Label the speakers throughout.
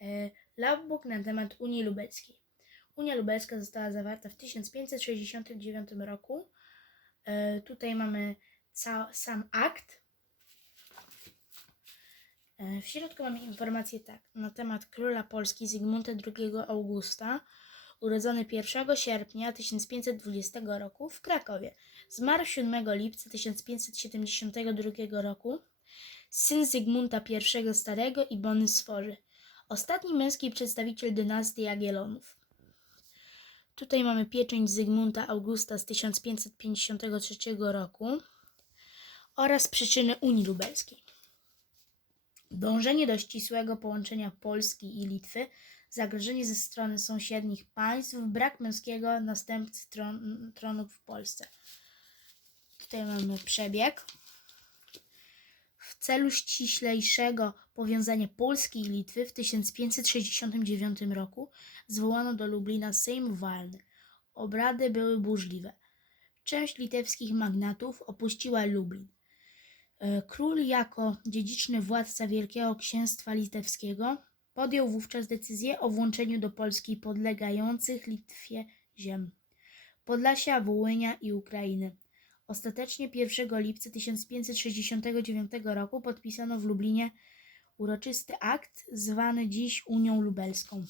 Speaker 1: e, Logbook na temat Unii Lubelskiej. Unia Lubelska została zawarta w 1569 roku. E, Tutaj mamy sam akt. E, W środku mamy informacje tak, na temat króla Polski Zygmunta II Augusta, urodzony 1 sierpnia 1520 roku w Krakowie. Zmarł 7 lipca 1572 roku. Syn Zygmunta I Starego i Bony Sforzy. Ostatni męski przedstawiciel dynastii Jagiellonów. Tutaj mamy pieczęć Zygmunta Augusta z 1553 roku oraz przyczyny Unii Lubelskiej. Dążenie do ścisłego połączenia Polski i Litwy, zagrożenie ze strony sąsiednich państw, brak męskiego następcy tron, tronu w Polsce. Tutaj mamy przebieg. Celu ściślejszego powiązania Polski i Litwy w 1569 roku zwołano do Lublina Sejm Walny. Obrady były burzliwe. Część litewskich magnatów opuściła Lublin. E, Król jako dziedziczny władca Wielkiego Księstwa Litewskiego podjął wówczas decyzję o włączeniu do Polski podlegających Litwie ziem Podlasia, Wołynia i Ukrainy. Ostatecznie 1 lipca 1569 roku podpisano w Lublinie uroczysty akt zwany dziś Unią Lubelską.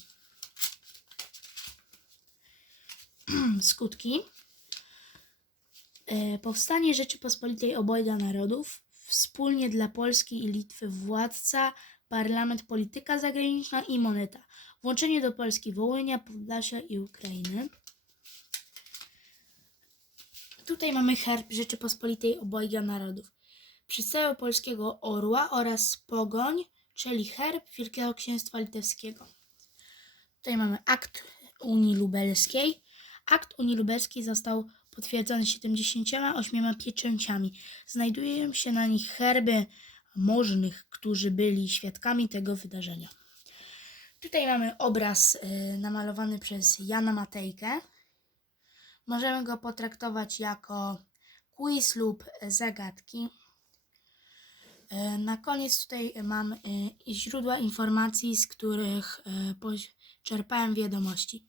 Speaker 1: Skutki. E, Powstanie Rzeczypospolitej obojga narodów, wspólnie dla Polski i Litwy władca, parlament, polityka zagraniczna i moneta. Włączenie do Polski Wołynia, Podlasia i Ukrainy. Tutaj mamy herb Rzeczypospolitej obojga narodów. Przedstawia polskiego orła oraz pogoń, czyli herb Wielkiego Księstwa Litewskiego. Tutaj mamy akt Unii Lubelskiej. Akt Unii Lubelskiej został potwierdzony 78 pieczęciami. Znajdują się na nich herby możnych, którzy byli świadkami tego wydarzenia. Tutaj mamy obraz y, namalowany przez Jana Matejkę. Możemy go potraktować jako quiz lub zagadki. E, Na koniec tutaj mam e, źródła informacji, z których e, czerpałem wiadomości.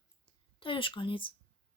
Speaker 1: To już koniec.